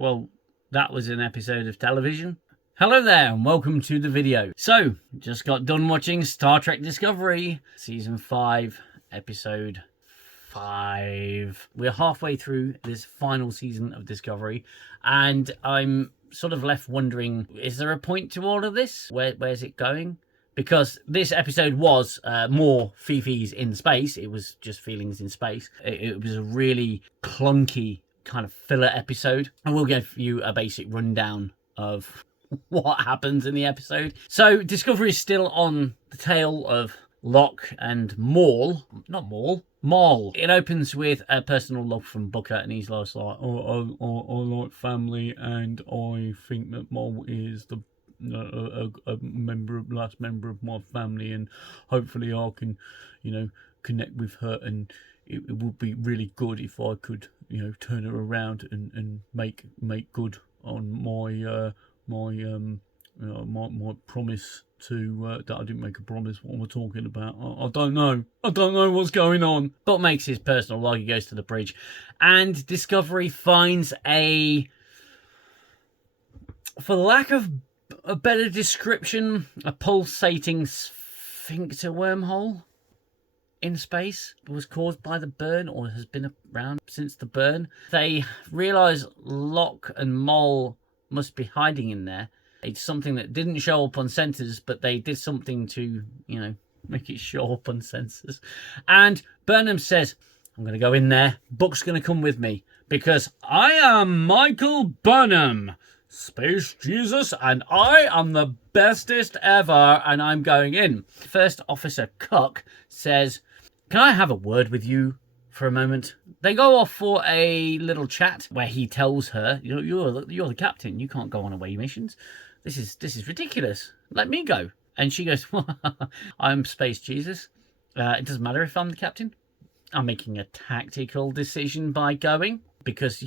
Well, that was an episode of television. Hello there and welcome to the video. So, just got done watching Star Trek Discovery, Season 5, Episode 5. We're halfway through this final season of Discovery, and I'm sort of left wondering, is there a point to all of this? Where's it going? Because this episode was more Fifi's in space. It was just feelings in space. It was a really clunky kind of filler episode. I will give you a basic rundown of what happens in the episode. So Discovery is still on the tail of Locke and Maul. Not Maul. Maul. It opens with a personal log from Booker, and he's like, oh, I like family, and I think that Maul is the last member of my family, and hopefully I can, connect with her, and it would be really good if I could, turn her around and make good on my my promise to that I didn't make a promise. What am I talking about? I don't know. I don't know what's going on. But makes his personal log. He goes to the bridge, and Discovery finds for lack of a better description, a pulsating sphincter wormhole in space. It was caused by the burn, or has been around since the burn. They realise Locke and Maul must be hiding in there. It's something that didn't show up on sensors, but they did something to, make it show up on sensors. And Burnham says, I'm going to go in there. Book's going to come with me because I am Michael Burnham, Space Jesus, and I am the bestest ever, and I'm going in. First Officer Cuck says, can I have a word with you for a moment? They go off for a little chat where he tells her, you're the captain. You can't go on away missions. This is ridiculous. Let me go. And she goes, I'm Space Jesus. It doesn't matter if I'm the captain. I'm making a tactical decision by going because,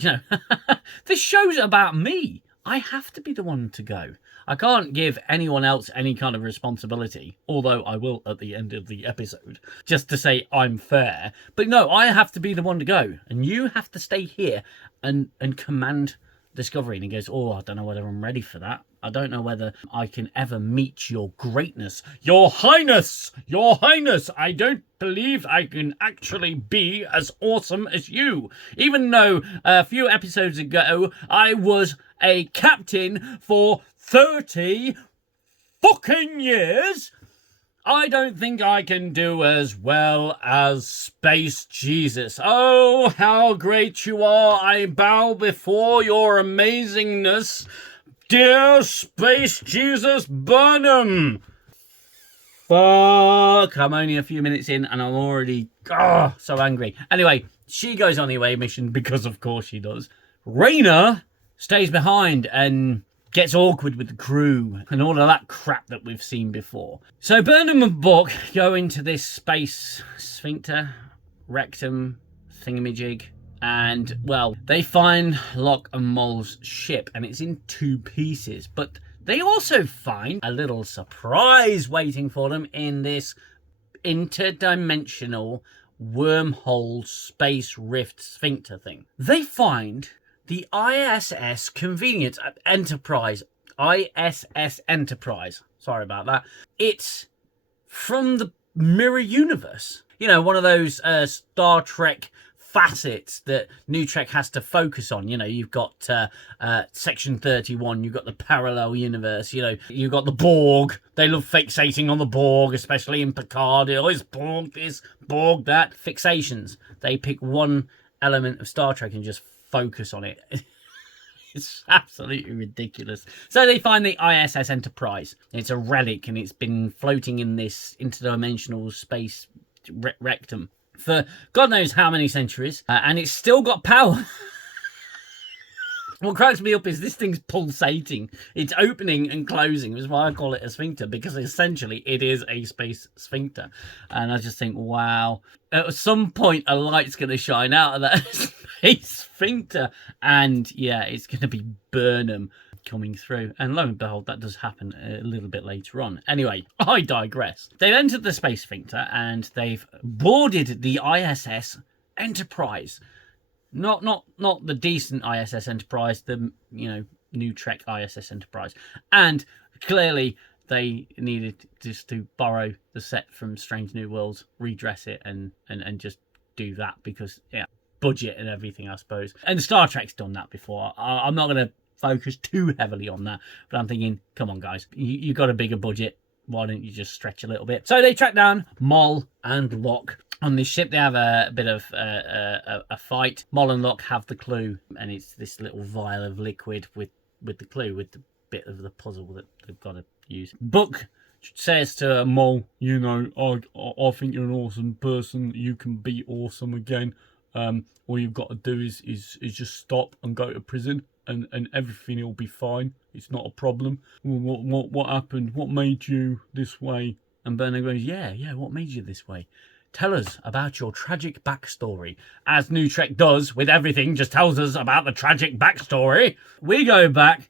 this show's about me. I have to be the one to go. I can't give anyone else any kind of responsibility, although I will at the end of the episode, just to say I'm fair. But no, I have to be the one to go, and you have to stay here and command Discovery. And he goes, I don't know whether I'm ready for that. I don't know whether I can ever meet your greatness. Your Highness! Your Highness! I don't believe I can actually be as awesome as you. Even though a few episodes ago, I was a captain for 30 fucking years, I don't think I can do as well as Space Jesus. Oh, how great you are. I bow before your amazingness, dear Space Jesus Burnham. Fuck, I'm only a few minutes in and I'm already so angry. Anyway, she goes on the away mission because of course she does. Raina stays behind and gets awkward with the crew and all of that crap that we've seen before. So Burnham and Book go into this space sphincter, rectum, thingamajig, and, well, they find Locke and Maul's ship, and it's in two pieces. But they also find a little surprise waiting for them in this interdimensional wormhole space rift sphincter thing. They find the ISS Convenience Enterprise. ISS Enterprise. Sorry about that. It's from the mirror universe. One of those Star Trek facets that nutrek has to focus on. You've got Section 31, you've got the parallel universe, you've got the Borg. They love fixating on the Borg, especially in Picard. It's Borg this, Borg that. Fixations. They pick one element of Star Trek and just focus on it. It's absolutely ridiculous. So they find the ISS Enterprise. It's a relic, and it's been floating in this interdimensional space rectum for God knows how many centuries, and it's still got power. What cracks me up is this thing's pulsating. It's opening and closing. That's why I call it a sphincter, because essentially it is a space sphincter. And I just think, wow. At some point, a light's going to shine out of that space sphincter. And yeah, it's going to be Burnham coming through. And lo and behold, that does happen a little bit later on. Anyway, I digress. They've entered the space sphincter and they've boarded the ISS Enterprise. Not the decent ISS Enterprise, the nutrek ISS Enterprise. And clearly they needed just to borrow the set from Strange New Worlds, redress it, and just do that because budget and everything, I suppose. And Star Trek's done that before. I'm not going to focus too heavily on that, but I'm thinking, come on guys, you got a bigger budget, why don't you just stretch a little bit? So they track down Mol and Locke on this ship. They have a bit of a fight. Mol and Locke have the clue, and it's this little vial of liquid with the clue, with the bit of the puzzle that they've got to use. Book says to Mol, I think you're an awesome person. You can be awesome again. All you've got to do is just stop and go to prison, and everything will be fine. It's not a problem. What happened? What made you this way? And Burnham goes, yeah, what made you this way? Tell us about your tragic backstory. As nutrek does with everything, just tells us about the tragic backstory. We go back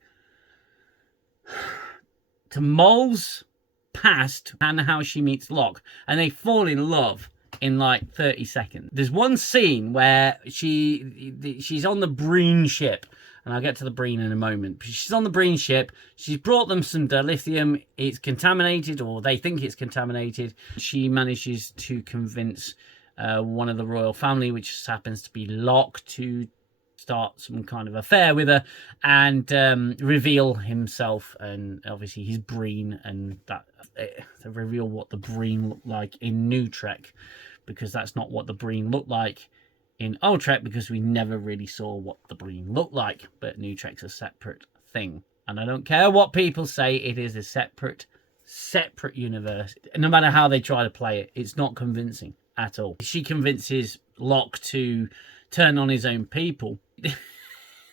to Mol's past and how she meets Locke, and they fall in love in like 30 seconds. There's one scene where she's on the Breen ship, and I'll get to the Breen in a moment. She's on the Breen ship. She's brought them some dilithium. It's contaminated, or they think it's contaminated. She manages to convince one of the royal family, which happens to be Locke, to start some kind of affair with her and reveal himself and obviously his Breen, and that to reveal what the Breen looked like in New Trek, because that's not what the Breen looked like in Old Trek, because we never really saw what the Breen looked like. But New Trek's a separate thing, and I don't care what people say, it is a separate universe. No matter how they try to play it, it's not convincing at all. She convinces Locke to turn on his own people.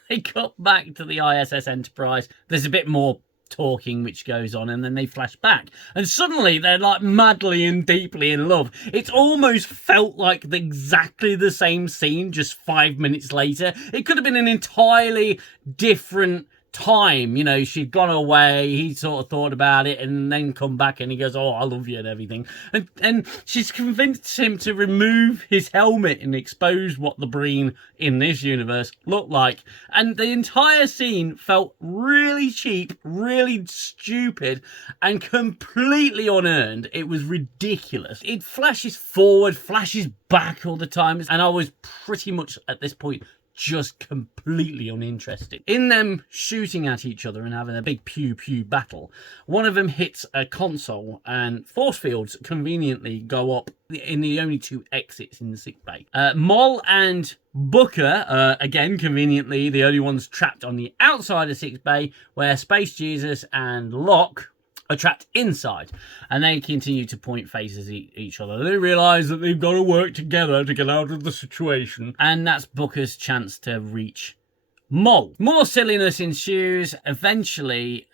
They cut back to the ISS Enterprise. There's a bit more talking which goes on, and then they flash back, and suddenly they're like madly and deeply in love. It's almost felt like exactly the same scene just 5 minutes later. It could have been an entirely different time. She'd gone away, he sort of thought about it, and then come back and he goes, oh, I love you and everything, and she's convinced him to remove his helmet and expose what the Breen in this universe looked like. And the entire scene felt really cheap, really stupid, and completely unearned. It was ridiculous. It flashes forward, flashes back all the time, and I was pretty much at this point just completely uninterested in them shooting at each other and having a big pew battle. One of them hits a console, and force fields conveniently go up in the only two exits in the sickbay. Mol and Booker, again conveniently, the only ones trapped on the outside of sickbay, where Space Jesus and Locke are trapped inside, and they continue to point faces at each other. They realise that they've got to work together to get out of the situation, and that's Booker's chance to reach Mol. More silliness ensues. Eventually,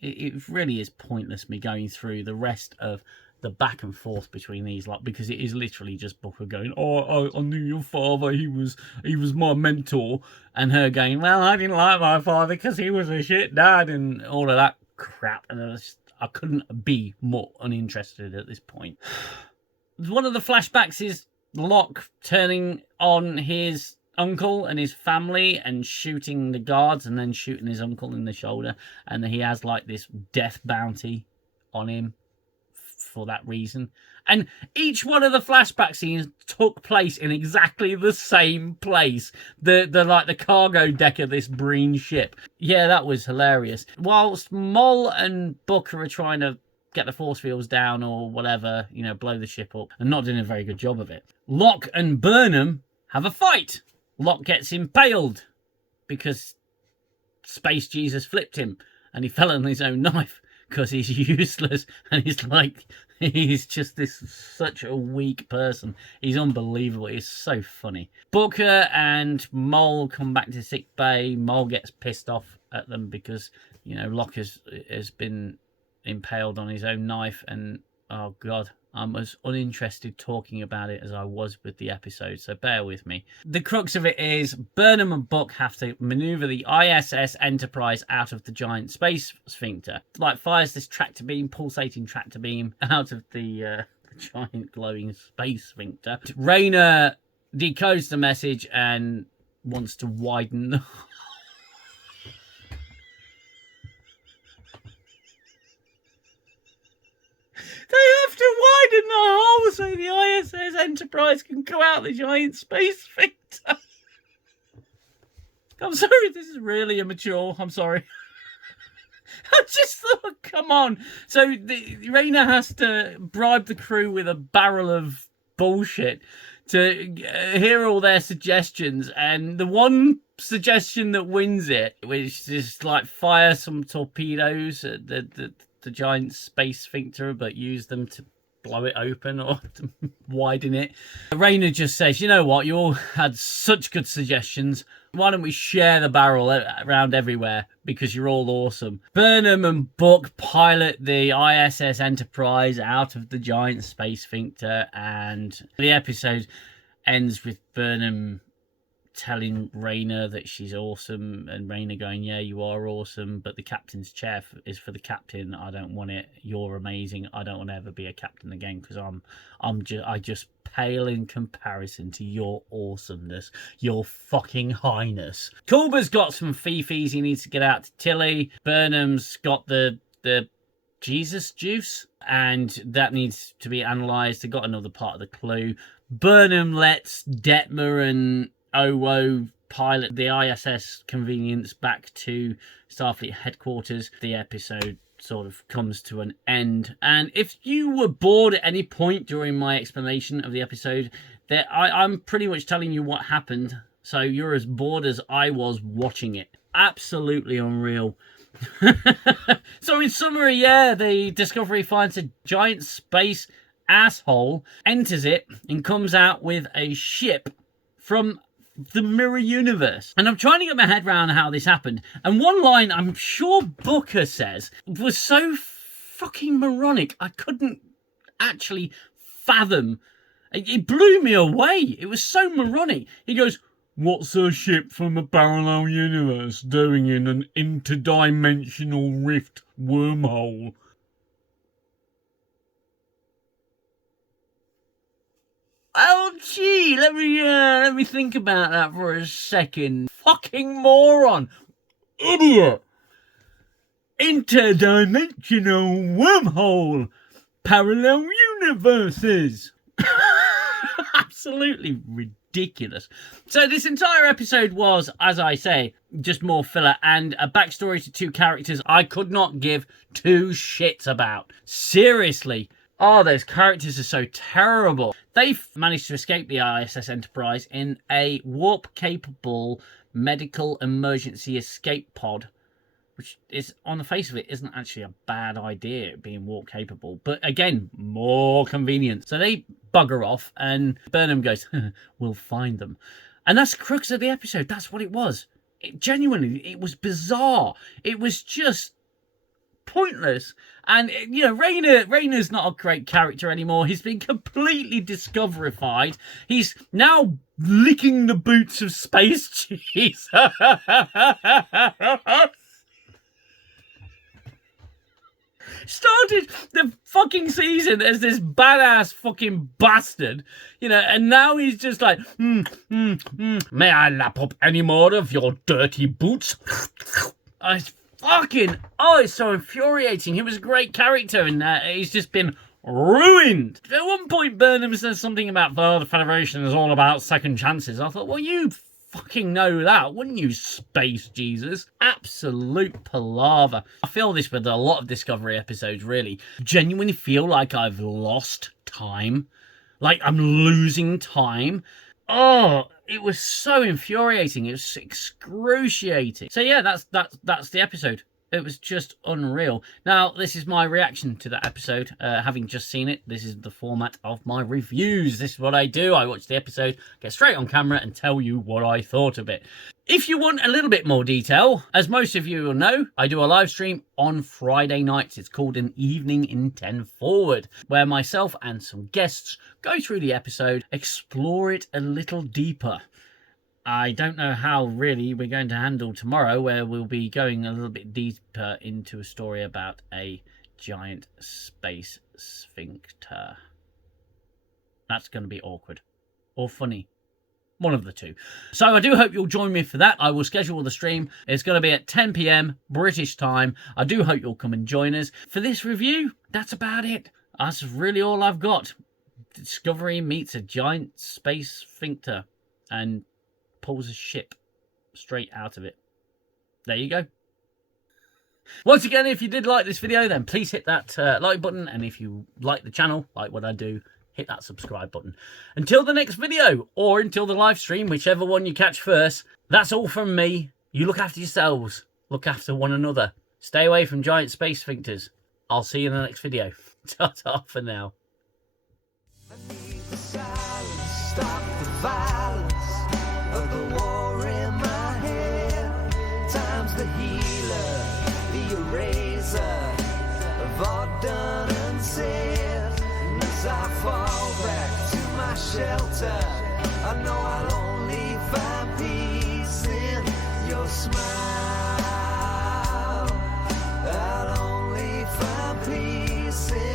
it really is pointless me going through the rest of the back and forth between these lot, because it is literally just Booker going, oh, I knew your father, he was my mentor, and her going, well, I didn't like my father because he was a shit dad, and all of that crap, and I couldn't be more uninterested at this point. One of the flashbacks is Locke turning on his uncle and his family and shooting the guards, and then shooting his uncle in the shoulder, and he has like this death bounty on him for that reason. And each one of the flashback scenes took place in exactly the same place. The cargo deck of this Breen ship. Yeah, that was hilarious. Whilst Mol and Booker are trying to get the force fields down or whatever, blow the ship up, and not doing a very good job of it, Locke and Burnham have a fight. Locke gets impaled because Space Jesus flipped him and he fell on his own knife because he's useless, and he's just such a weak person. He's unbelievable. He's so funny. Booker and Mol come back to sick bay. Mol gets pissed off at them because Locke has been impaled on his own knife, and oh god, I'm as uninterested talking about it as I was with the episode, so bear with me. The crux of it is Burnham and Buck have to maneuver the ISS Enterprise out of the giant space sphincter. Fires this tractor beam, pulsating tractor beam, out of the giant glowing space sphincter. Rayner decodes the message and wants to widen the... They have to widen the hole so the ISS Enterprise can go out the giant space sphincter. I'm sorry, this is really immature. I'm sorry. I just thought, come on. So Rayner has to bribe the crew with a barrel of bullshit to hear all their suggestions, and the one suggestion that wins it, which is like fire some torpedoes at the giant space sphincter, but use them to blow it open or to widen it. Rayner just says, you know what, you all had such good suggestions. Why don't we share the barrel around everywhere because you're all awesome. Burnham and Book pilot the ISS Enterprise out of the giant space sphincter, and the episode ends with Burnham telling Rayner that she's awesome, and Rayner going, yeah, you are awesome, but the captain's chair is for the captain. I don't want it. You're amazing. I don't want to ever be a captain again because I just pale in comparison to your awesomeness, your fucking highness. Culber's got some fifis he needs to get out to Tilly. Burnham's got the Jesus juice, and that needs to be analysed. They got another part of the clue. Burnham lets Detmer and Owo pilot the ISS Convenience back to Starfleet headquarters. The episode sort of comes to an end, and if you were bored at any point during my explanation of the episode, I'm pretty much telling you what happened, so you're as bored as I was watching it. Absolutely unreal. So in summary, yeah, the Discovery finds a giant space asshole, enters it, and comes out with a ship from the mirror universe. And I'm trying to get my head around how this happened. And one line I'm sure Booker says was so fucking moronic, I couldn't actually fathom. It blew me away. It was so moronic. He goes, what's a ship from a parallel universe doing in an interdimensional rift wormhole? Oh, gee, let me think about that for a second. Fucking moron. Idiot. Interdimensional wormhole. Parallel universes. Absolutely ridiculous. So this entire episode was, as I say, just more filler and a backstory to two characters I could not give two shits about. Seriously. Oh, those characters are so terrible. They've managed to escape the ISS Enterprise in a warp-capable medical emergency escape pod, which is, on the face of it, isn't actually a bad idea, being warp-capable. But again, more convenient. So they bugger off, and Burnham goes, we'll find them. And that's the crux of the episode. That's what it was. Genuinely, it was bizarre. It was just pointless. And, you know, Rayner's not a great character anymore. He's been completely discoverified. He's now licking the boots of space cheese. Started the fucking season as this badass fucking bastard, you know, and now he's just like, may I lap up any more of your dirty boots? It's so infuriating. He was a great character, and he's just been ruined. At one point, Burnham says something about, the Federation is all about second chances. I thought, well, you fucking know that, wouldn't you, Space Jesus? Absolute palaver. I feel this with a lot of Discovery episodes, really. Genuinely feel like I've lost time. Like I'm losing time. Oh, it was so infuriating. It was excruciating. So yeah, that's the episode. It was just unreal. Now, this is my reaction to that episode. Having just seen it, this is the format of my reviews. This is what I do. I watch the episode, get straight on camera, and tell you what I thought of it. If you want a little bit more detail, as most of you will know, I do a live stream on Friday nights. It's called An Evening in 10 Forward, where myself and some guests go through the episode, explore it a little deeper. I don't know how really we're going to handle tomorrow, where we'll be going a little bit deeper into a story about a giant space sphincter. That's going to be awkward. Or funny. One of the two. So I do hope you'll join me for that. I will schedule the stream. It's going to be at 10 p.m. British time. I do hope you'll come and join us. For this review, that's about it. That's really all I've got. Discovery meets a giant space sphincter and pulls a ship straight out of it. There you go. Once again, if you did like this video, then please hit that like button. And if you like the channel, like what I do, hit that subscribe button. Until the next video, or until the live stream, whichever one you catch first, that's all from me. You look after yourselves. Look after one another. Stay away from giant space sphincters. I'll see you in the next video. Ta-ta for now. I need the silence, stop the violence of the war in my head. Time's the healer, the eraser of all done and said. And as I fall back to my shelter, I know I'll only find peace in your smile. I'll only find peace in